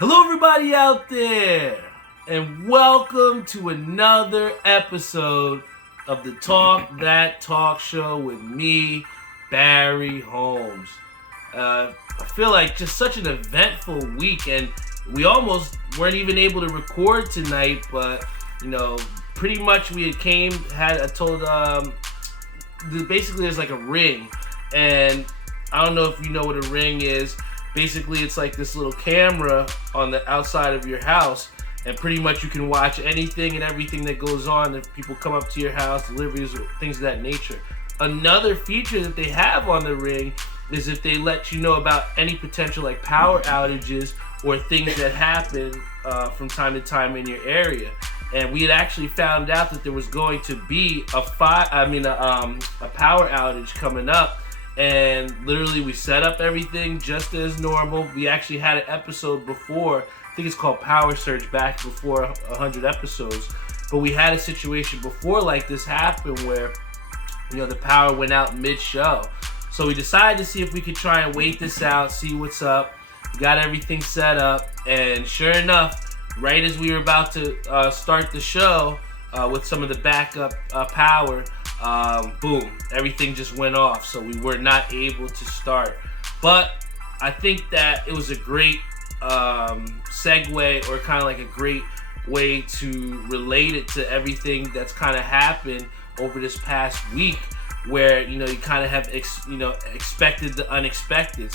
Hello, everybody out there, and welcome to another episode of the Talk That Talk Show with me, Barry Holmes. I feel like just such an eventful week, and we almost weren't even able to record tonight, but pretty much we I told basically there's like a ring, and I don't know if you know what a ring is. Basically, it's like this little camera on the outside of your house, and pretty much you can watch anything and everything that goes on if people come up to your house, deliveries, or things of that nature. Another feature that they have on the ring is if they let you know about any potential like power outages or things that happen from time to time in your area. And we had actually found out that there was going to be a power outage coming up. And literally we set up everything just as normal. We actually had an episode before, I think it's called Power Surge, back before 100 episodes. But we had a situation before like this happen where, the power went out mid-show. So we decided to see if we could try and wait this out, see what's up. We got everything set up, and sure enough, right as we were about to start the show with some of the backup power, boom, everything just went off, so we were not able to start. But I think that it was a great segue, or kind of like a great way to relate it to everything that's kind of happened over this past week, where you kind of have expected the unexpected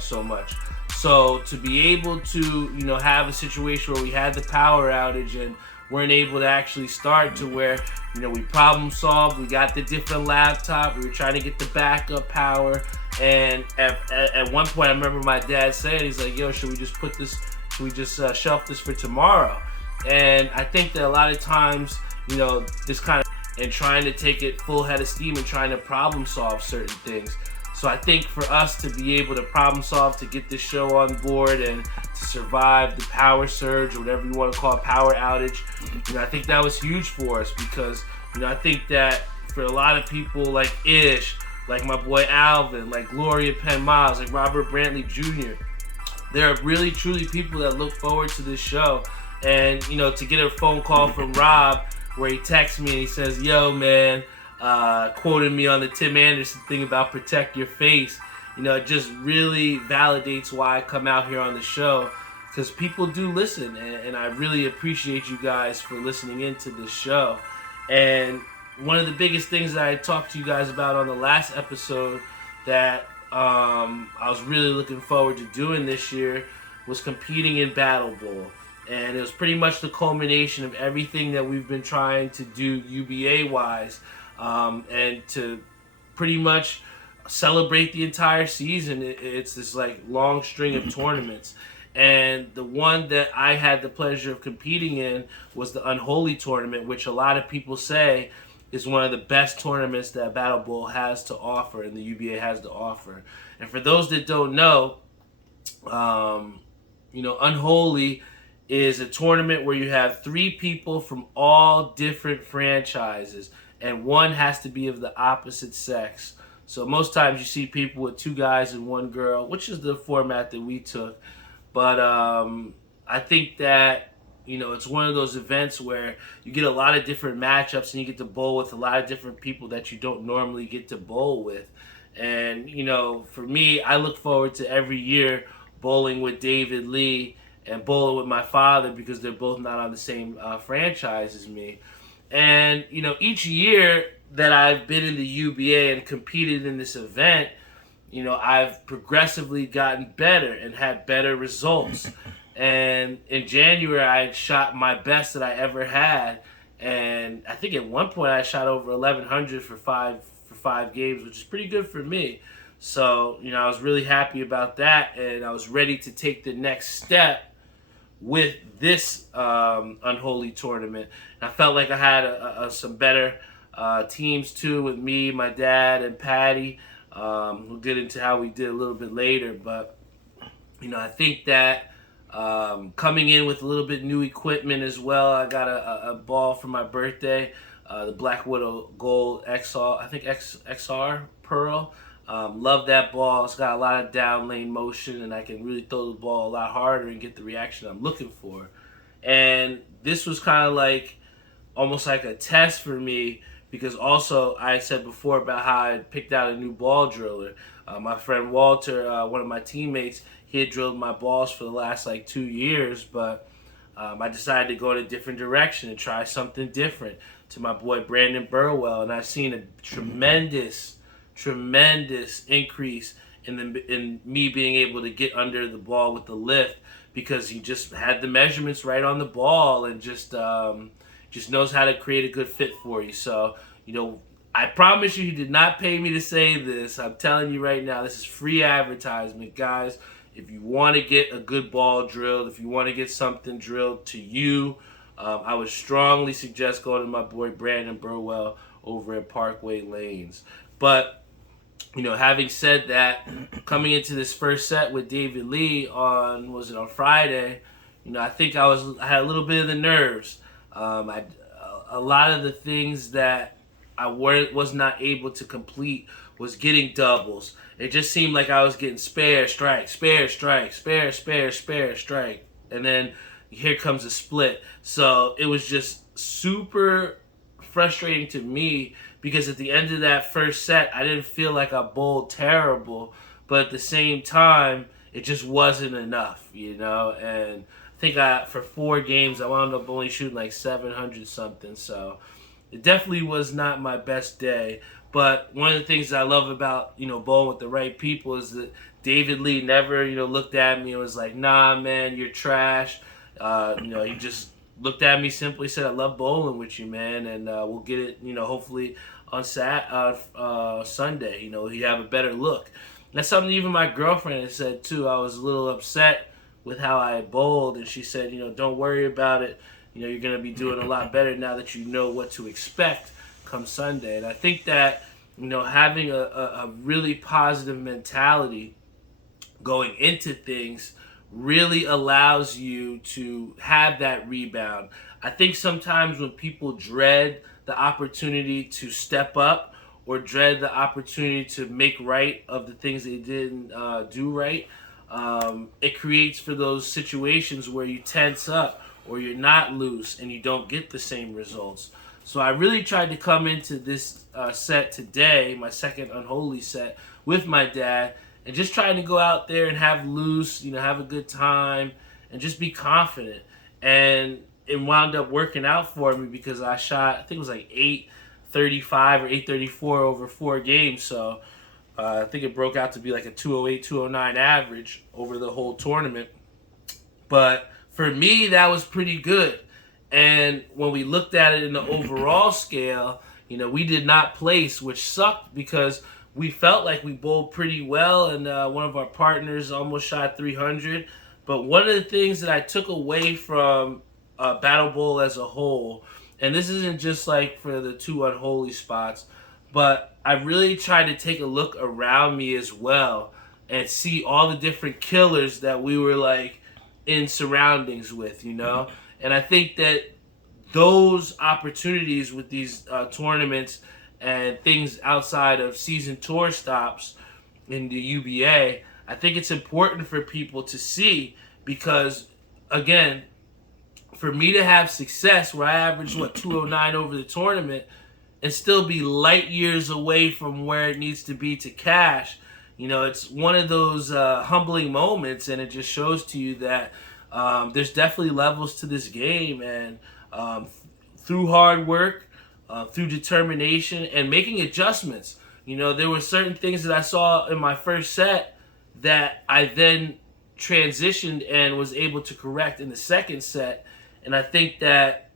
so much. So to be able to have a situation where we had the power outage and weren't able to actually start, to where we problem solved, we got the different laptop, we were trying to get the backup power, and at one point I remember my dad saying, he's like, yo, should we just shelf this for tomorrow? And I think that a lot of times this kind of, and trying to take it full head of steam and trying to problem solve certain things. So I think for us to be able to problem solve, to get this show on board and to survive the power surge, or whatever you want to call it, power outage, I think that was huge for us, because I think that for a lot of people like Ish, like my boy Alvin, like Gloria Penn Miles, like Robert Brantley Jr., there are really truly people that look forward to this show. And to get a phone call from Rob where he texts me and he says, yo man, quoting me on the Tim Anderson thing about protect your face, it just really validates why I come out here on the show, because people do listen, and I really appreciate you guys for listening into this show. And one of the biggest things that I talked to you guys about on the last episode that I was really looking forward to doing this year was competing in Battlebowl. And it was pretty much the culmination of everything that we've been trying to do UBA-wise, and to pretty much celebrate the entire season. It's this like long string of tournaments. And the one that I had the pleasure of competing in was the Unholy tournament, which a lot of people say is one of the best tournaments that Battlebowl has to offer and the UBA has to offer. And for those that don't know, Unholy is a tournament where you have 3 people from all different franchises, and one has to be of the opposite sex. So most times you see people with 2 guys and 1 girl, which is the format that we took. But I think that it's one of those events where you get a lot of different matchups, and you get to bowl with a lot of different people that you don't normally get to bowl with. And for me, I look forward to every year bowling with David Lee and bowling with my father, because they're both not on the same franchise as me. And each year that I've been in the UBA and competed in this event, I've progressively gotten better and had better results. And in January, I had shot my best that I ever had, and I think at one point I shot over 1,100 for five games, which is pretty good for me. So I was really happy about that, and I was ready to take the next step with this Unholy tournament. And I felt like I had some better teams too, with me, my dad, and Patty. We'll get into how we did a little bit later, but I think that coming in with a little bit new equipment as well. I got a ball for my birthday, the Black Widow Gold XR, I think XR Pearl. Love that ball. It's got a lot of down lane motion, and I can really throw the ball a lot harder and get the reaction I'm looking for. And this was kind of like almost like a test for me, because also I said before about how I picked out a new ball driller. My friend Walter, one of my teammates, he had drilled my balls for the last like 2 years, but I decided to go in a different direction and try something different to my boy Brandon Burwell, and I've seen a tremendous increase in me being able to get under the ball with the lift, because he just had the measurements right on the ball and just knows how to create a good fit for you. So, I promise you, he did not pay me to say this. I'm telling you right now, this is free advertisement, guys. If you want to get a good ball drilled, if you want to get something drilled to you, I would strongly suggest going to my boy Brandon Burwell over at Parkway Lanes. But, having said that, coming into this first set with David Lee on Friday, I think I had a little bit of the nerves. A lot of the things that I was not able to complete was getting doubles. It just seemed like I was getting spare strike, strike, and then here comes a split. So it was just super frustrating to me, because at the end of that first set, I didn't feel like I bowled terrible, but at the same time, it just wasn't enough, And I think for 4 games, I wound up only shooting like 700 something. So it definitely was not my best day. But one of the things I love about, bowling with the right people is that David Lee never, looked at me and was like, nah, man, you're trash. He just looked at me, simply said, I love bowling with you, man. And we'll get it, hopefully on Sunday, you have a better look. That's something even my girlfriend had said, too. I was a little upset with how I bowled, and she said, don't worry about it. You're going to be doing a lot better now that you know what to expect come Sunday. And I think that, having a really positive mentality going into things really allows you to have that rebound. I think sometimes when people dread the opportunity to step up or dread the opportunity to make right of the things they didn't do right, it creates for those situations where you tense up or you're not loose and you don't get the same results. So I really tried to come into this set today, my second Unholy set, with my dad, and just trying to go out there and have loose, have a good time, and just be confident. And it wound up working out for me, because I shot, I think it was like 835 or 834 over 4 games. So I think it broke out to be like a 208, 209 average over the whole tournament. But for me, that was pretty good. And when we looked at it in the overall scale, we did not place, which sucked, because we felt like we bowled pretty well, and one of our partners almost shot 300. But one of the things that I took away from Battle Bowl as a whole, and this isn't just like for the 2 Unholy spots, but I really tried to take a look around me as well and see all the different killers that we were like in surroundings with, And I think that those opportunities with these tournaments and things outside of season tour stops in the UBA, I think it's important for people to see, because, again, for me to have success where I averaged, 209 over the tournament and still be light years away from where it needs to be to cash, it's one of those humbling moments, and it just shows to you that there's definitely levels to this game, and through hard work, through determination, and making adjustments. There were certain things that I saw in my first set that I then transitioned and was able to correct in the second set, and I think that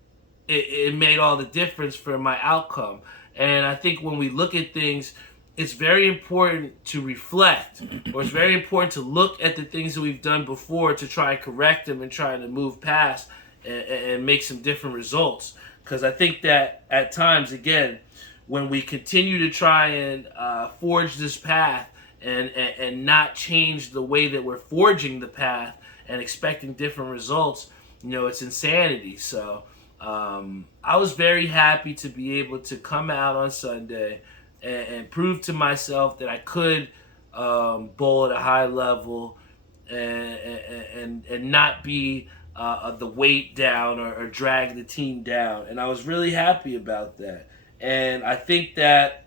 it made all the difference for my outcome. And I think when we look at things, it's very important to reflect, or it's very important to look at the things that we've done before to try and correct them and try to move past and make some different results. Because I think that at times, again, when we continue to try and forge this path and not change the way that we're forging the path and expecting different results, it's insanity. So I was very happy to be able to come out on Sunday and prove to myself that I could bowl at a high level and not be the weight down or drag the team down. And I was really happy about that. And I think that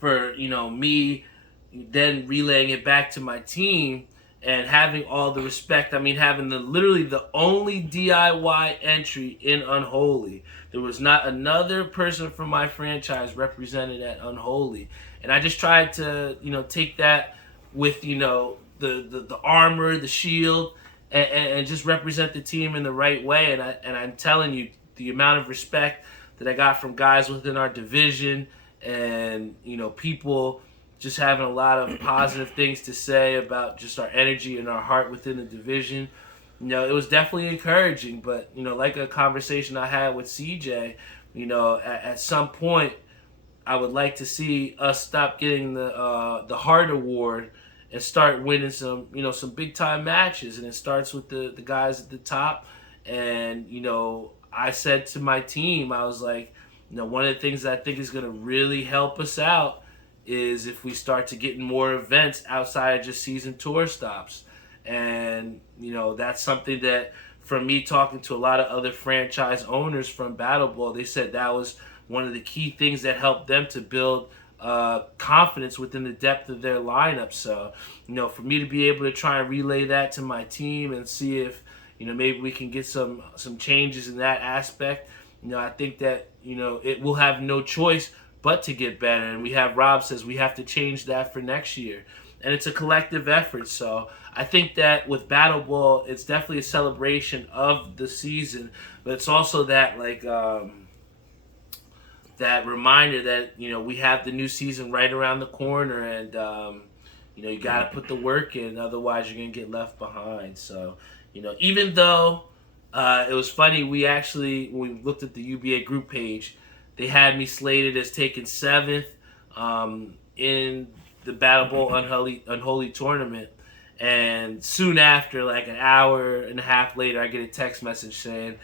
for me then relaying it back to my team and having all the respect. I mean, having literally the only DIY entry in Unholy. There was not another person from my franchise represented at Unholy, and I just tried to take that with the armor, the shield, and just represent the team in the right way. And I'm telling you, the amount of respect that I got from guys within our division, and people just having a lot of positive things to say about just our energy and our heart within the division. It was definitely encouraging. But like a conversation I had with CJ, at some point I would like to see us stop getting the Hart Award and start winning some big time matches. And it starts with the guys at the top. And I said to my team, I was like, one of the things that I think is going to really help us out is if we start to get more events outside of just season tour stops. And that's something that, from me talking to a lot of other franchise owners from Battlebowl, they said that was one of the key things that helped them to build confidence within the depth of their lineup. So for me to be able to try and relay that to my team and see if maybe we can get some changes in that aspect, I think that it will have no choice but to get better. And we have Rob says we have to change that for next year. And it's a collective effort. So I think that with Battlebowl, it's definitely a celebration of the season, but it's also that that reminder that we have the new season right around the corner, and you got to put the work in, otherwise you're gonna get left behind. So even though it was funny, when we looked at the UBA group page, they had me slated as taking 7th in the Battlebowl Unholy tournament. And soon after, like an hour and a half later, I get a text message saying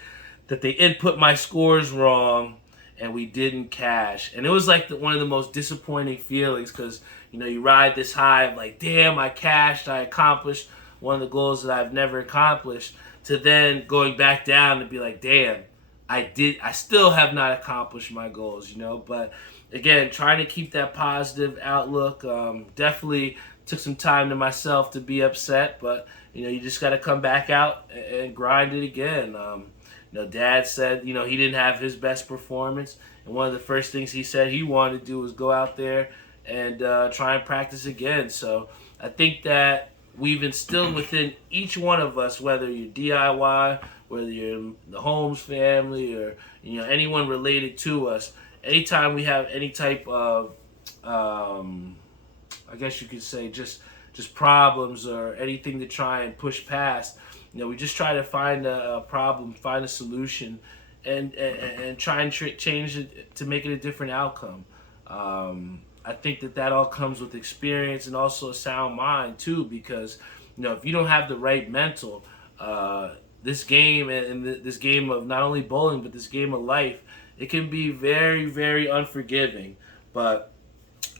that they input my scores wrong and we didn't cash. And it was like one of the most disappointing feelings, because you ride this high of like, damn, I cashed, I accomplished one of the goals that I've never accomplished, to then going back down and be like, damn, I still have not accomplished my goals, but again, trying to keep that positive outlook. Definitely took some time to myself to be upset, but you just got to come back out and grind it again. Dad said he didn't have his best performance, and one of the first things he said he wanted to do was go out there and try and practice again. So I think that we've instilled within each one of us, whether you're DIY, whether you're the Holmes family, or anyone related to us, anytime we have any type of I guess you could say just problems or anything to try and push past, we just try to find a problem, find a solution, and try and change it to make it a different outcome. I think that all comes with experience and also a sound mind too, because if you don't have the right mental, this game and this game of not only bowling but this game of life, it can be very, very unforgiving. But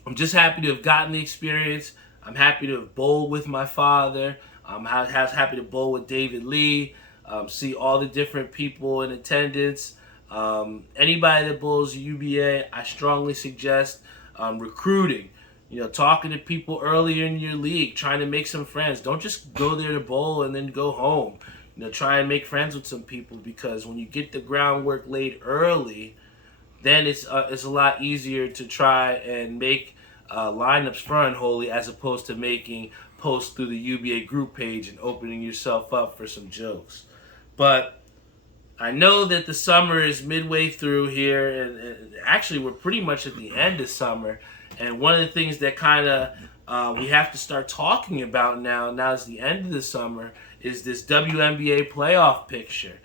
I'm just happy to have gotten the experience. I'm happy to have bowled with my father. I'm happy to bowl with David Lee. See all the different people in attendance. Anybody that bowls UBA, I strongly suggest recruiting. Talking to people earlier in your league, trying to make some friends. Don't just go there to bowl and then go home. Try and make friends with some people, because when you get the groundwork laid early, then it's a lot easier to try and make lineups for Unholy, as opposed to making posts through the UBA group page and opening yourself up for some jokes. But I know that the summer is midway through here, and actually we're pretty much at the end of summer. And one of the things that kind of we have to start talking about now is the end of the summer, is this WNBA playoff picture.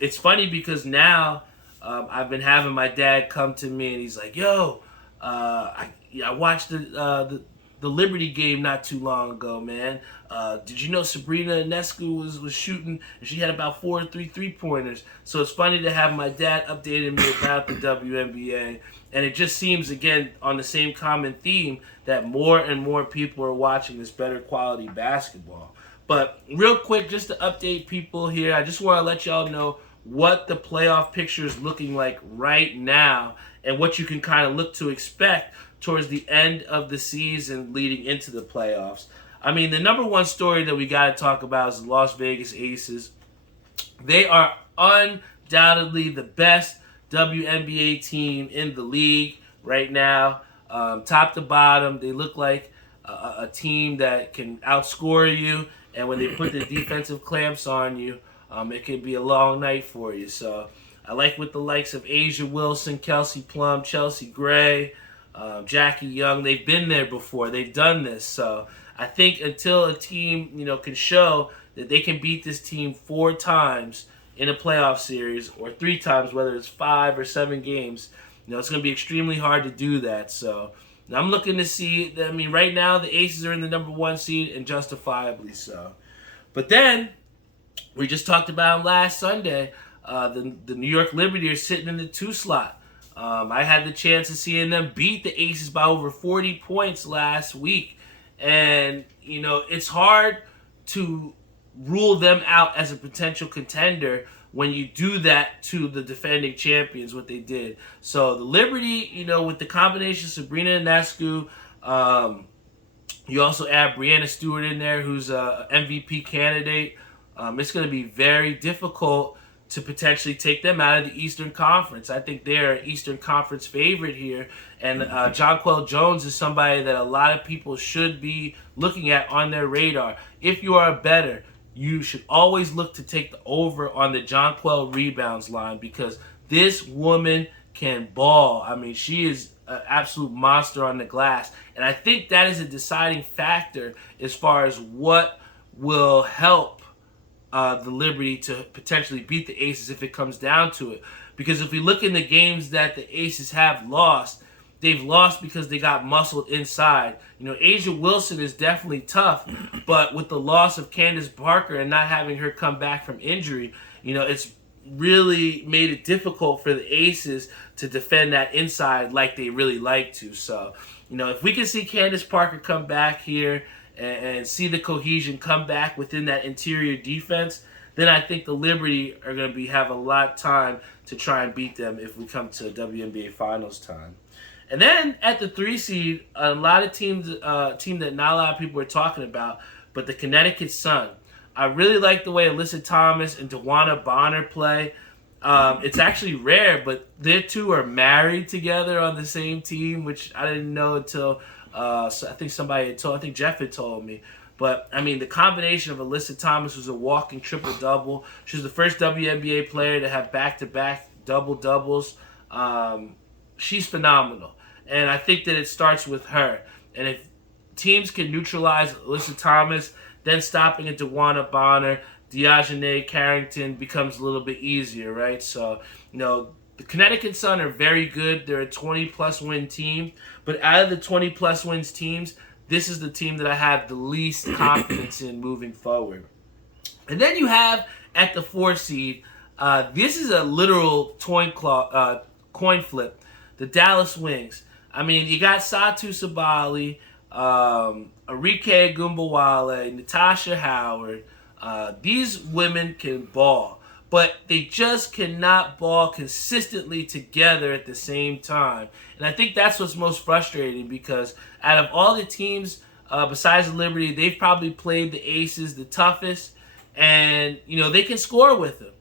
It's funny because now I've been having my dad come to me and he's like, yo, I watched the the Liberty game not too long ago, man. Did you know Sabrina Ionescu was shooting, and she had about 4 or 3 3-pointers? So it's funny to have my dad updating me about the WNBA, and it just seems, again, on the same common theme, that more and more people are watching this better quality basketball. But real quick, just to update people here, I just want to let y'all know what the playoff picture is looking like right now and what you can kind of look to expect towards the end of the season leading into the playoffs. I mean, the number one story that we got to talk about is the Las Vegas Aces. They are undoubtedly the best WNBA team in the league right now. Top to bottom, they look like a team that can outscore you, and when they put the defensive clamps on you, it can be a long night for you. So I like with the likes of Asia Wilson, Kelsey Plum, Chelsea Gray, Jackie Young. They've been there before. They've done this. So I think until a team, can show that they can beat this team 4 times in a playoff series, or 3 times, whether it's 5 or 7 games, it's going to be extremely hard to do that. So I'm looking to see. I mean, right now the Aces are in the number 1 seed, and justifiably so. But then we just talked about them last Sunday. The New York Liberty are sitting in the 2 slot. I had the chance of seeing them beat the Aces by over 40 points last week. And, it's hard to rule them out as a potential contender when you do that to the defending champions, what they did. So the Liberty, with the combination of Sabrina Ionescu, you also add Breanna Stewart in there, who's a MVP candidate. It's going to be very difficult to potentially take them out of the Eastern Conference. I think they're an Eastern Conference favorite here. And Jonquel Jones is somebody that a lot of people should be looking at on their radar. If you are a bettor, you should always look to take the over on the Jonquel rebounds line, because this woman can ball. I mean, she is an absolute monster on the glass. And I think that is a deciding factor as far as what will help the Liberty to potentially beat the Aces if it comes down to it. Because if we look in the games that the Aces have lost, they've lost because they got muscled inside. Asia Wilson is definitely tough, but with the loss of Candace Parker and not having her come back from injury, it's really made it difficult for the Aces to defend that inside like they really like to. So, if we can see Candace Parker come back here and see the cohesion come back within that interior defense, then I think the Liberty are going to have a lot of time to try and beat them if we come to WNBA Finals time. And then at the 3 seed, a lot of team that not a lot of people are talking about, but the Connecticut Sun. I really like the way Alyssa Thomas and DeWanna Bonner play. It's actually rare, but they two are married together on the same team, which I didn't know until so I think Jeff had told me. But, I mean, the combination of Alyssa Thomas, who's a walking triple-double. She's the first WNBA player to have back-to-back double-doubles. She's phenomenal. And I think that it starts with her. And if teams can neutralize Alyssa Thomas, then stopping at DeWanna Bonner, Diogene Carrington becomes a little bit easier, right? So, the Connecticut Sun are very good. They're a 20-plus win team. But out of the 20-plus wins teams, this is the team that I have the least confidence in moving forward. And then you have, at the 4 seed, this is a literal coin flip, the Dallas Wings. I mean, you got Satu Sabali, Arike Gumbawale, Natasha Howard. These women can ball, but they just cannot ball consistently together at the same time. And I think that's what's most frustrating, because out of all the teams besides the Liberty, they've probably played the Aces the toughest, and they can score with them.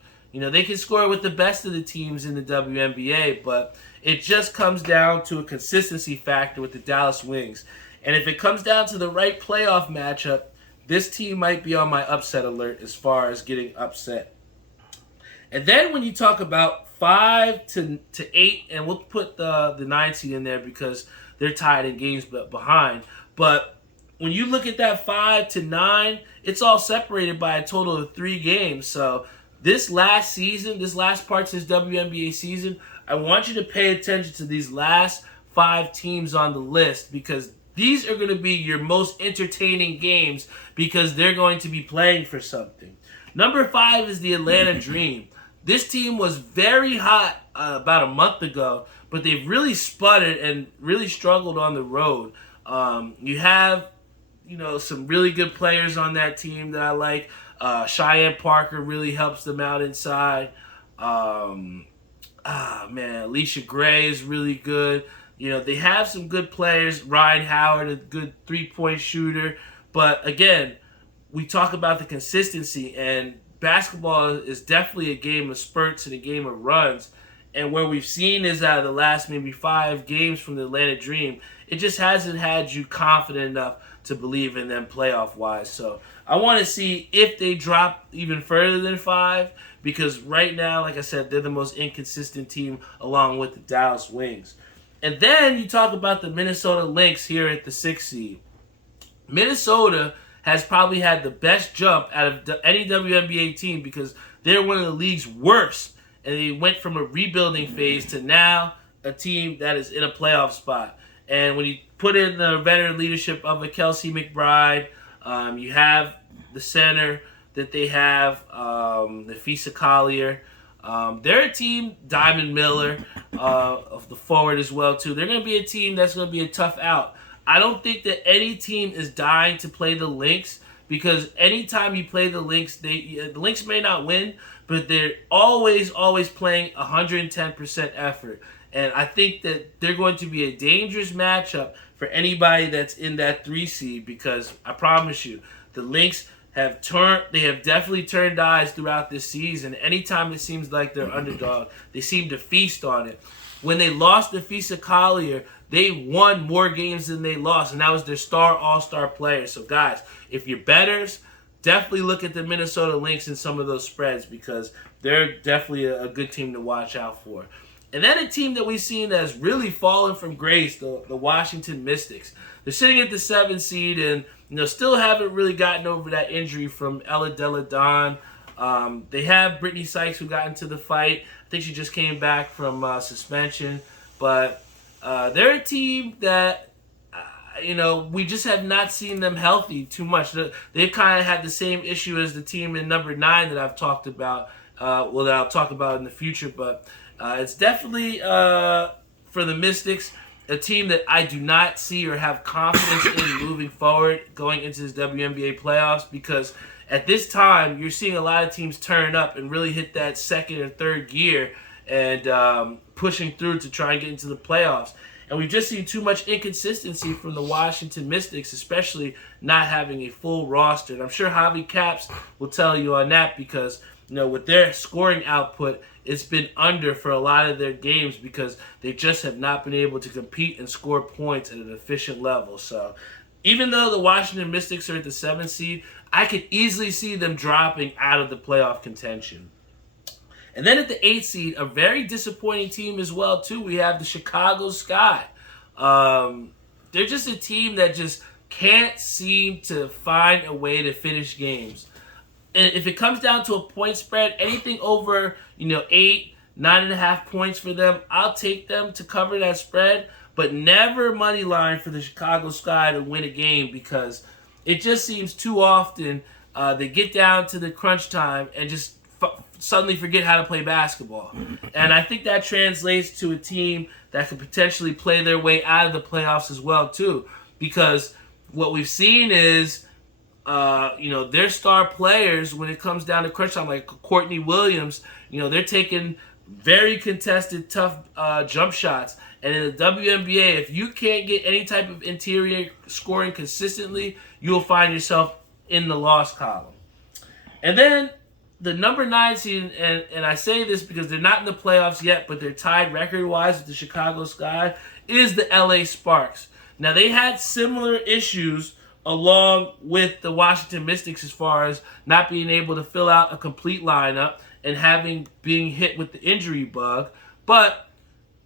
They can score with the best of the teams in the WNBA, but it just comes down to a consistency factor with the Dallas Wings. And if it comes down to the right playoff matchup, this team might be on my upset alert as far as getting upset. And then when you talk about 5 to 8, and we'll put the 9 seed in there because they're tied in games behind. But when you look at that 5 to 9, it's all separated by a total of 3 games. So this last part of this WNBA season, I want you to pay attention to these last 5 teams on the list, because these are going to be your most entertaining games because they're going to be playing for something. Number 5 is the Atlanta Dream. This team was very hot about a month ago, but they've really sputtered and really struggled on the road. You have, some really good players on that team that I like. Cheyenne Parker really helps them out inside. Alicia Gray is really good. They have some good players. Ryan Howard, a good three-point shooter. But again, we talk about the consistency, and basketball is definitely a game of spurts and a game of runs. And where we've seen is out of the last maybe 5 games from the Atlanta Dream, it just hasn't had you confident enough to believe in them playoff-wise. So I want to see if they drop even further than 5, because right now, like I said, they're the most inconsistent team along with the Dallas Wings. And then you talk about the Minnesota Lynx here at the 6th seed. Minnesota has probably had the best jump out of any WNBA team because they're one of the league's worst. And they went from a rebuilding phase to now a team that is in a playoff spot. And when you put in the veteran leadership of a Kelsey McBride, you have the center that they have, Nafisa Collier. They're a team, Diamond Miller, of the forward as well, too. They're going to be a team that's going to be a tough out. I don't think that any team is dying to play the Lynx because anytime you play the Lynx, the Lynx may not win, but they're always playing 110% effort. And I think that they're going to be a dangerous matchup for anybody that's in that 3 seed because I promise you, the Lynx have definitely turned eyes throughout this season. Anytime it seems like they're underdog, they seem to feast on it. When they lost to Nafisa Collier, they won more games than they lost, and that was their all-star player. So, guys, if you're bettors, definitely look at the Minnesota Lynx in some of those spreads because they're definitely a good team to watch out for. And then a team that we've seen that has really fallen from grace, the Washington Mystics. They're sitting at the 7th seed and still haven't really gotten over that injury from Ella Delle Donne. They have Brittany Sykes who got into the fight. I think she just came back from suspension. But they're a team that, we just have not seen them healthy too much. They've kind of had the same issue as the team in number 9 that I've talked about, that I'll talk about in the future. But it's definitely, for the Mystics, a team that I do not see or have confidence in moving forward going into this WNBA playoffs because at this time, you're seeing a lot of teams turn up and really hit that 2nd or 3rd gear and pushing through to try and get into the playoffs. And we've just seen too much inconsistency from the Washington Mystics, especially not having a full roster. And I'm sure Javi Caps will tell you on that because, with their scoring output, it's been under for a lot of their games because they just have not been able to compete and score points at an efficient level. So even though the Washington Mystics are at the 7th seed, I could easily see them dropping out of the playoff contention. And then at the 8th seed, a very disappointing team as well, too. We have the Chicago Sky. They're just a team that just can't seem to find a way to finish games. And if it comes down to a point spread, anything over, 8, 9.5 points for them, I'll take them to cover that spread. But never money line for the Chicago Sky to win a game because it just seems too often they get down to the crunch time and just suddenly forget how to play basketball. And I think that translates to a team that could potentially play their way out of the playoffs as well, too. Because what we've seen is, their star players, when it comes down to crunch time, like Courtney Williams, they're taking very contested, tough jump shots. And in the WNBA, if you can't get any type of interior scoring consistently, you'll find yourself in the loss column. And then the number 9 seed, and I say this because they're not in the playoffs yet, but they're tied record-wise with the Chicago Sky, is the LA Sparks. Now, they had similar issues along with the Washington Mystics as far as not being able to fill out a complete lineup and being hit with the injury bug, but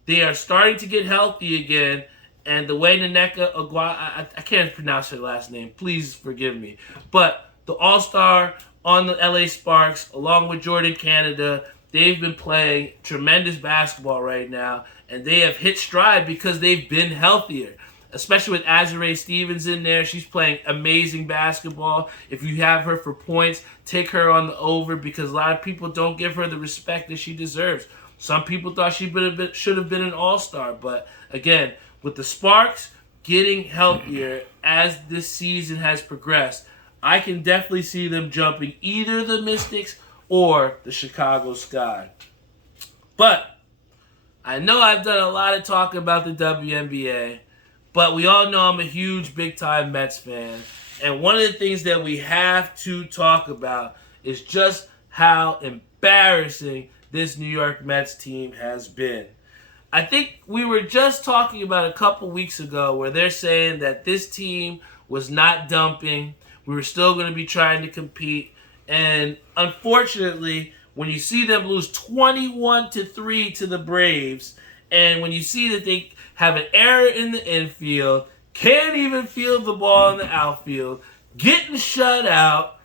they are starting to get healthy again, and the way Nneka Ogwumike, I can't pronounce her last name, please forgive me, but the all-star on the LA Sparks, along with Jordan Canada, they've been playing tremendous basketball right now, and they have hit stride because they've been healthier. especially with Azurá Stevens in there. She's playing amazing basketball. If you have her for points, take her on the over because a lot of people don't give her the respect that she deserves. Some people thought she should have been an all-star. But, again, with the Sparks getting healthier as this season has progressed, I can definitely see them jumping either the Mystics or the Chicago Sky. But I know I've done a lot of talking about the WNBA, but we all know I'm a huge big-time Mets fan. And one of the things that we have to talk about is just how embarrassing this New York Mets team has been. I think we were just talking about a couple weeks ago where they're saying that this team was not dumping. We were still going to be trying to compete. And unfortunately, when you see them lose 21-3 to the Braves, and when you see that they have an error in the infield, can't even field the ball in the outfield, getting shut out,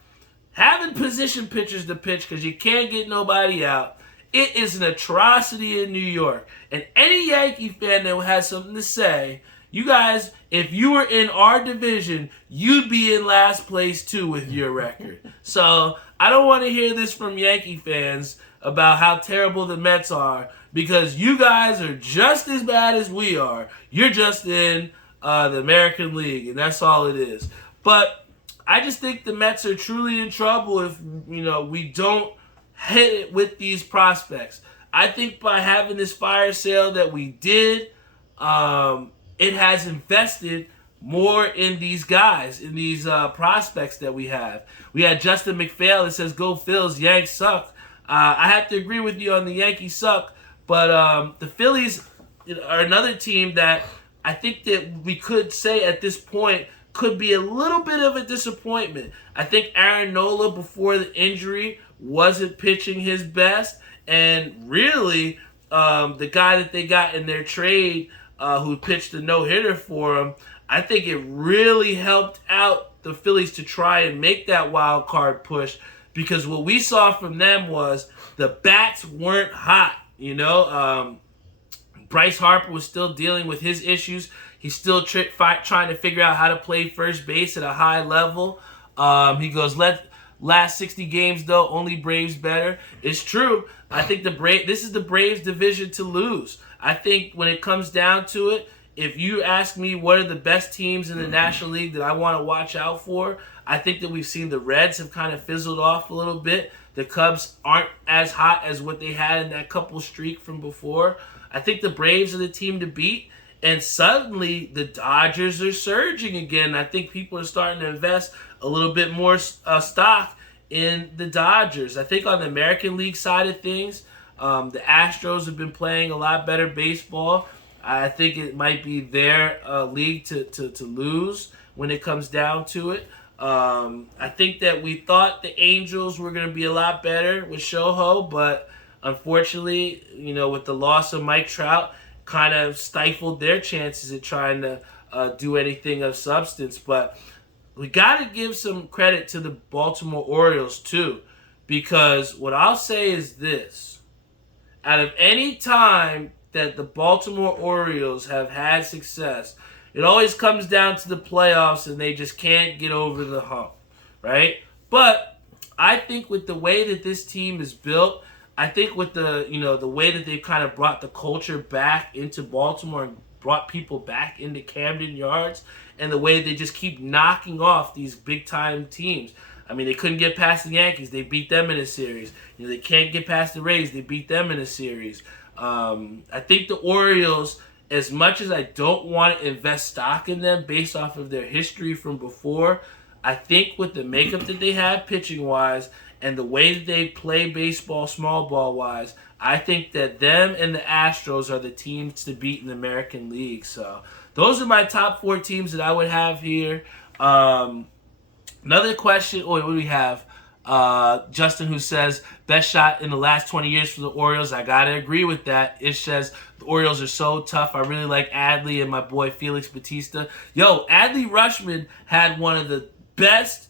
having position pitchers to pitch because you can't get nobody out, it is an atrocity in New York. And any Yankee fan that has something to say, you guys, if you were in our division, you'd be in last place too with your record. So I don't want to hear this from Yankee fans about how terrible the Mets are because you guys are just as bad as we are. You're just in the American League, and that's all it is. But I just think the Mets are truly in trouble if we don't hit it with these prospects. I think by having this fire sale that we did, it has invested more in these guys, in these prospects that we have. We had Justin McPhail that says, "Go Phils, Yanks suck." I have to agree with you on the Yankees suck, but the Phillies are another team that I think that we could say at this point could be a little bit of a disappointment. I think Aaron Nola, before the injury, wasn't pitching his best, and really the guy that they got in their trade who pitched a no-hitter for him, I think it really helped out the Phillies to try and make that wild card push because what we saw from them was the bats weren't hot. Bryce Harper was still dealing with his issues. He's still trying to figure out how to play first base at a high level. He goes, last 60 games, though, only Braves better. It's true. I think this is the Braves division to lose. I think when it comes down to it, if you ask me what are the best teams in the National League that I want to watch out for, I think that we've seen the Reds have kind of fizzled off a little bit. The Cubs aren't as hot as what they had in that couple streak from before. I think the Braves are the team to beat. And suddenly, the Dodgers are surging again. I think people are starting to invest a little bit more stock in the Dodgers. I think on the American League side of things, the Astros have been playing a lot better baseball. I think it might be their league to lose when it comes down to it. I think that we thought the Angels were going to be a lot better with Shohei, but unfortunately, with the loss of Mike Trout, kind of stifled their chances at trying to do anything of substance. But we got to give some credit to the Baltimore Orioles too, because what I'll say is this: out of any time that the Baltimore Orioles have had success, it always comes down to the playoffs and they just can't get over the hump, right? But I think with the way that this team is built, I think with the way that they've kind of brought the culture back into Baltimore and brought people back into Camden Yards, and the way they just keep knocking off these big-time teams. I mean, they couldn't get past the Yankees. They beat them in a series. They can't get past the Rays. They beat them in a series. I think the Orioles, as much as I don't want to invest stock in them based off of their history from before, I think with the makeup that they have pitching-wise and the way that they play baseball small ball-wise, I think that them and the Astros are the teams to beat in the American League. So those are my top 4 teams that I would have here. Another question, what do we have? Justin, who says, best shot in the last 20 years for the Orioles. I got to agree with that. It says the Orioles are so tough. I really like Adley and my boy Felix Bautista. Yo, Adley Rutschman had one of the best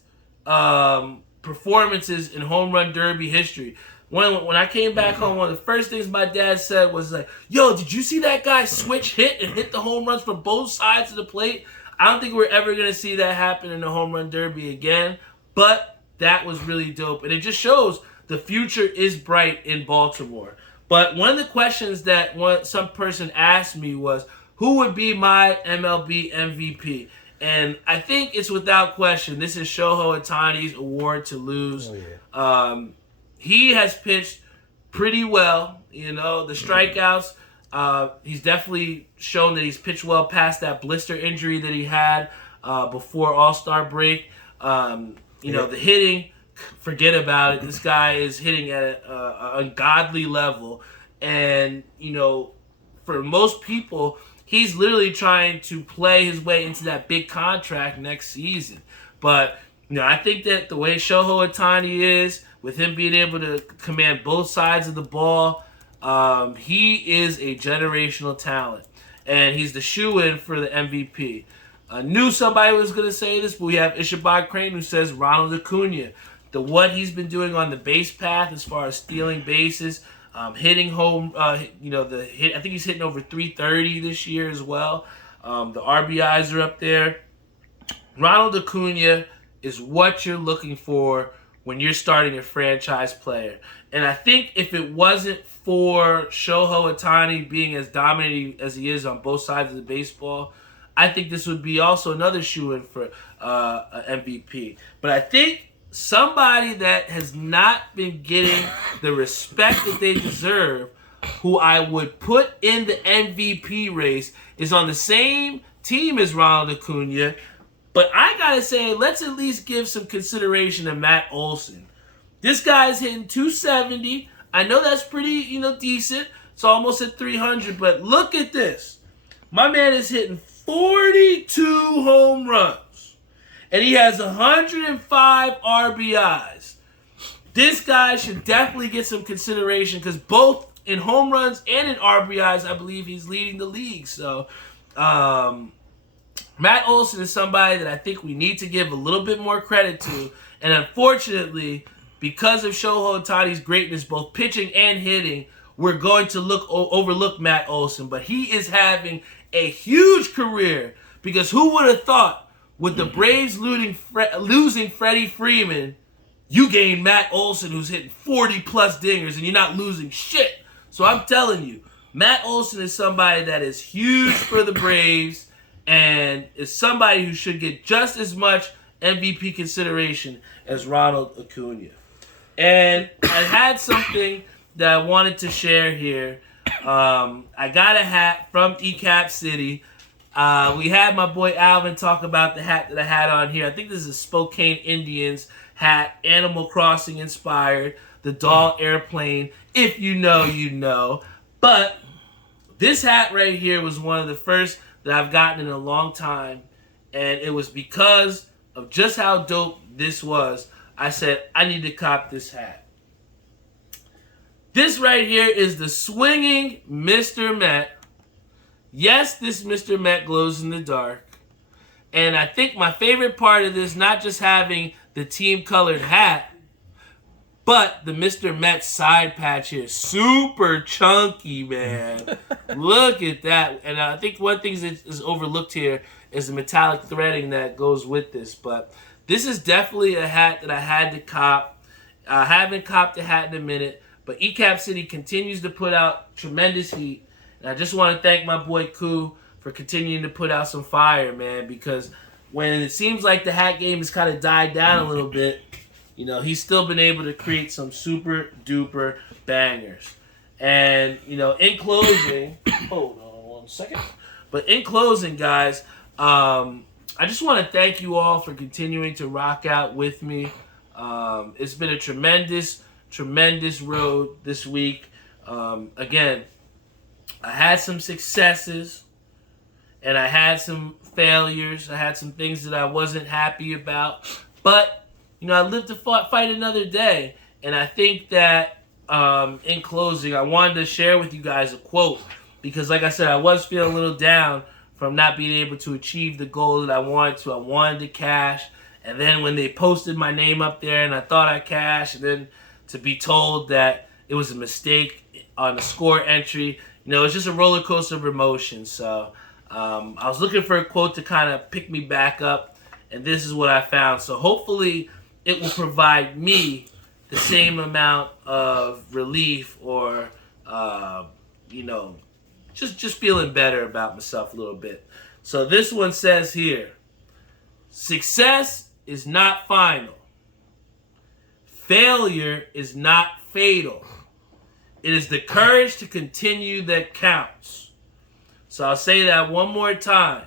performances in home run derby history. When I came back home, one of the first things my dad said was like, "Yo, did you see that guy switch hit and hit the home runs from both sides of the plate?" I don't think we're ever going to see that happen in the home run derby again, but that was really dope. And it just shows the future is bright in Baltimore. But one of the questions that some person asked me was, who would be my MLB MVP? And I think it's without question, this is Shohei Ohtani's award to lose. Oh, yeah. He has pitched pretty well. You know, the strikeouts, he's definitely shown that he's pitched well past that blister injury that he had before All-Star break. You know, the hitting, forget about it. This guy is hitting at an ungodly level. And, you know, for most people, he's literally trying to play his way into that big contract next season. But, you know, I think that the way Shohei Ohtani is, with him being able to command both sides of the ball, he is a generational talent. And he's the shoe-in for the MVP. I knew somebody was going to say this, but we have Ishabod Crane who says Ronald Acuna. What he's been doing on the base path as far as stealing bases, hitting home, you know, I think he's hitting over 330 this year as well. The RBIs are up there. Ronald Acuna is what you're looking for when you're starting a franchise player. And I think if it wasn't for Shohei Ohtani being as dominating as he is on both sides of the baseball, I think this would be also another shoe-in for an MVP. But I think somebody that has not been getting the respect that they deserve, who I would put in the MVP race, is on the same team as Ronald Acuna. But I gotta say, let's at least give some consideration to Matt Olson. This guy's hitting 270. I know that's pretty, you know, decent. It's almost at 300. But look at this. My man is hitting 42 home runs. And he has 105 RBIs. This guy should definitely get some consideration because both in home runs and in RBIs, I believe he's leading the league. So, Matt Olson is somebody that I think we need to give a little bit more credit to. And unfortunately, because of Shohei Ohtani's greatness, both pitching and hitting, we're going to overlook Matt Olson. But he is having a huge career because who would have thought with the Braves losing Freddie Freeman, you gain Matt Olson who's hitting 40-plus dingers and you're not losing shit. So I'm telling you, Matt Olson is somebody that is huge for the Braves and is somebody who should get just as much MVP consideration as Ronald Acuna. And I had something that I wanted to share here. I got a hat from ECapCity. We had my boy Alvin talk about the hat that I had on here. I think this is a Spokane Indians hat, Animal Crossing inspired, the doll airplane. If you know, you know. But this hat right here was one of the first that I've gotten in a long time. And it was because of just how dope this was. I said, I need to cop this hat. This right here is the swinging Mr. Met. Yes, this Mr. Met glows in the dark. And I think my favorite part of this, not just having the team-colored hat, but the Mr. Met side patch here. Super chunky, man. Look at that. And I think one thing that is overlooked here is the metallic threading that goes with this. But this is definitely a hat that I had to cop. I haven't copped a hat in a minute. But ECapCity continues to put out tremendous heat. And I just want to thank my boy Koo for continuing to put out some fire, man. Because when it seems like the hat game has kind of died down a little bit, you know, he's still been able to create some super duper bangers. And, you know, in closing, hold on one second. But in closing, guys, I just want to thank you all for continuing to rock out with me. It's been a tremendous road this week. Again, I had some successes and I had some failures. I had some things that I wasn't happy about. But, you know, I lived to fight another day. And I think that in closing, I wanted to share with you guys a quote. Because like I said, I was feeling a little down from not being able to achieve the goal that I wanted to. I wanted to cash. And then when they posted my name up there and I thought I cashed, and then to be told that it was a mistake on the score entry, it's just a roller coaster of emotions. So I was looking for a quote to kind of pick me back up, and this is what I found. So hopefully it will provide me the same amount of relief or, just feeling better about myself a little bit. So this one says here, success is not final. Failure is not fatal. It is the courage to continue that counts. So I'll say that one more time.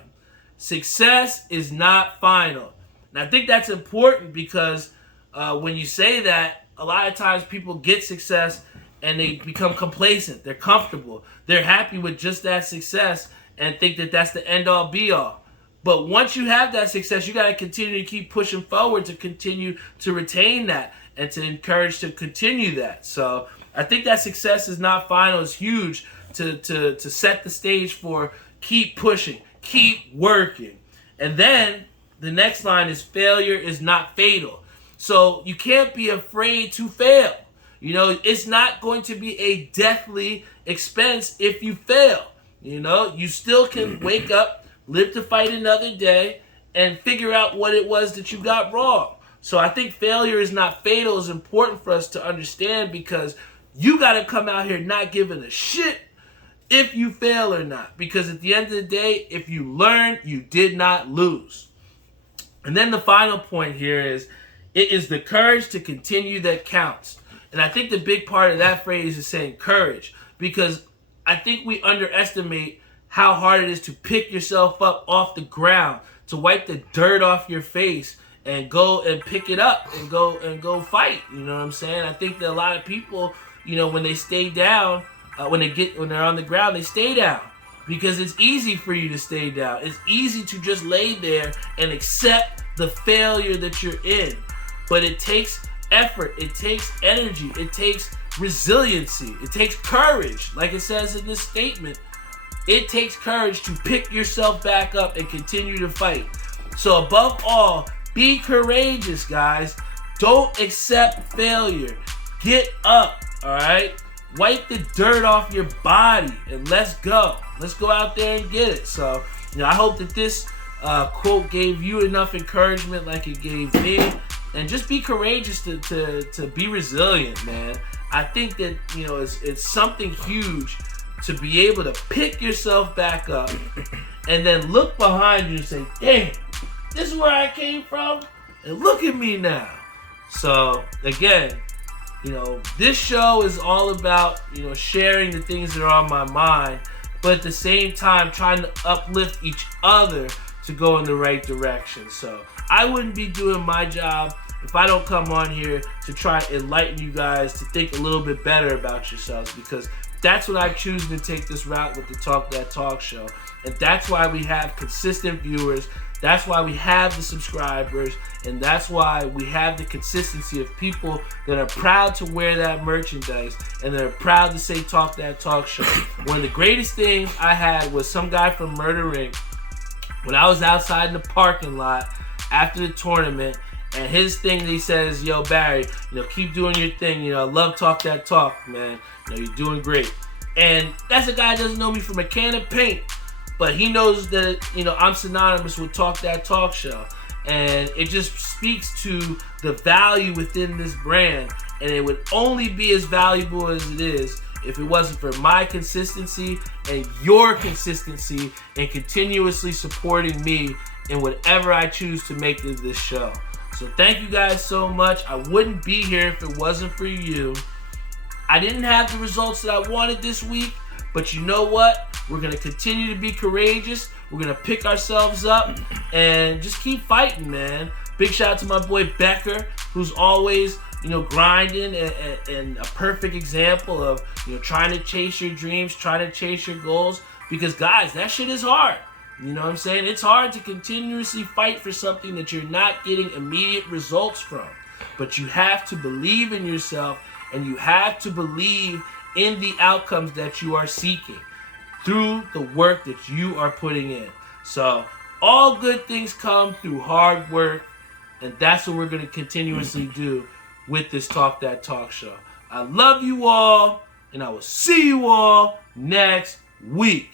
Success is not final. And I think that's important because when you say that, a lot of times people get success and they become complacent. They're comfortable. They're happy with just that success and think that that's the end-all, be-all. But once you have that success, you got to continue to keep pushing forward to continue to retain that and to encourage to continue that. So I think that success is not final is huge to set the stage for keep pushing, keep working. And then the next line is failure is not fatal. So you can't be afraid to fail. It's not going to be a deathly expense if you fail. You still can wake up, live to fight another day, and figure out what it was that you got wrong. So I think failure is not fatal is important for us to understand because you got to come out here not giving a shit if you fail or not. Because at the end of the day, if you learn, you did not lose. And then the final point here is, it is the courage to continue that counts. And I think the big part of that phrase is saying courage. Because I think we underestimate how hard it is to pick yourself up off the ground, to wipe the dirt off your face and go and pick it up and go fight. You know what I'm saying? I think that a lot of people, when they stay down, when they're on the ground, they stay down because it's easy for you to stay down. It's easy to just lay there and accept the failure that you're in. But it takes effort, it takes energy, it takes resiliency, it takes courage. Like it says in this statement, it takes courage to pick yourself back up and continue to fight. So above all, be courageous, guys. Don't accept failure. Get up, all right? Wipe the dirt off your body and let's go. Let's go out there and get it. So, I hope that this quote gave you enough encouragement like it gave me. And just be courageous to be resilient, man. I think that, it's something huge to be able to pick yourself back up and then look behind you and say, damn, this is where I came from, and look at me now. So, again, this show is all about, sharing the things that are on my mind, but at the same time, trying to uplift each other to go in the right direction. So, I wouldn't be doing my job if I don't come on here to try and enlighten you guys to think a little bit better about yourselves, because that's what I choose to take this route with the Talk That Talk show. And that's why we have consistent viewers. That's why we have the subscribers. And that's why we have the consistency of people that are proud to wear that merchandise and that are proud to say Talk That Talk show. One of the greatest things I had was some guy from Murder Inc. when I was outside in the parking lot after the tournament, and his thing, he says, yo, Barry, keep doing your thing. I love Talk That Talk, man. You're doing great. And that's a guy that doesn't know me from a can of paint, but he knows that, I'm synonymous with Talk That Talk show. And it just speaks to the value within this brand. And it would only be as valuable as it is if it wasn't for my consistency and your consistency and continuously supporting me in whatever I choose to make of this show. So thank you guys so much. I wouldn't be here if it wasn't for you. I didn't have the results that I wanted this week, but you know what? We're going to continue to be courageous. We're going to pick ourselves up and just keep fighting, man. Big shout out to my boy Becker, who's always, grinding and a perfect example of, trying to chase your dreams, trying to chase your goals. Because, guys, that shit is hard. You know what I'm saying? It's hard to continuously fight for something that you're not getting immediate results from. But you have to believe in yourself, and you have to believe in the outcomes that you are seeking through the work that you are putting in. So, all good things come through hard work, And that's what we're going to continuously do with this Talk That Talk show. I love you all, and I will see you all next week.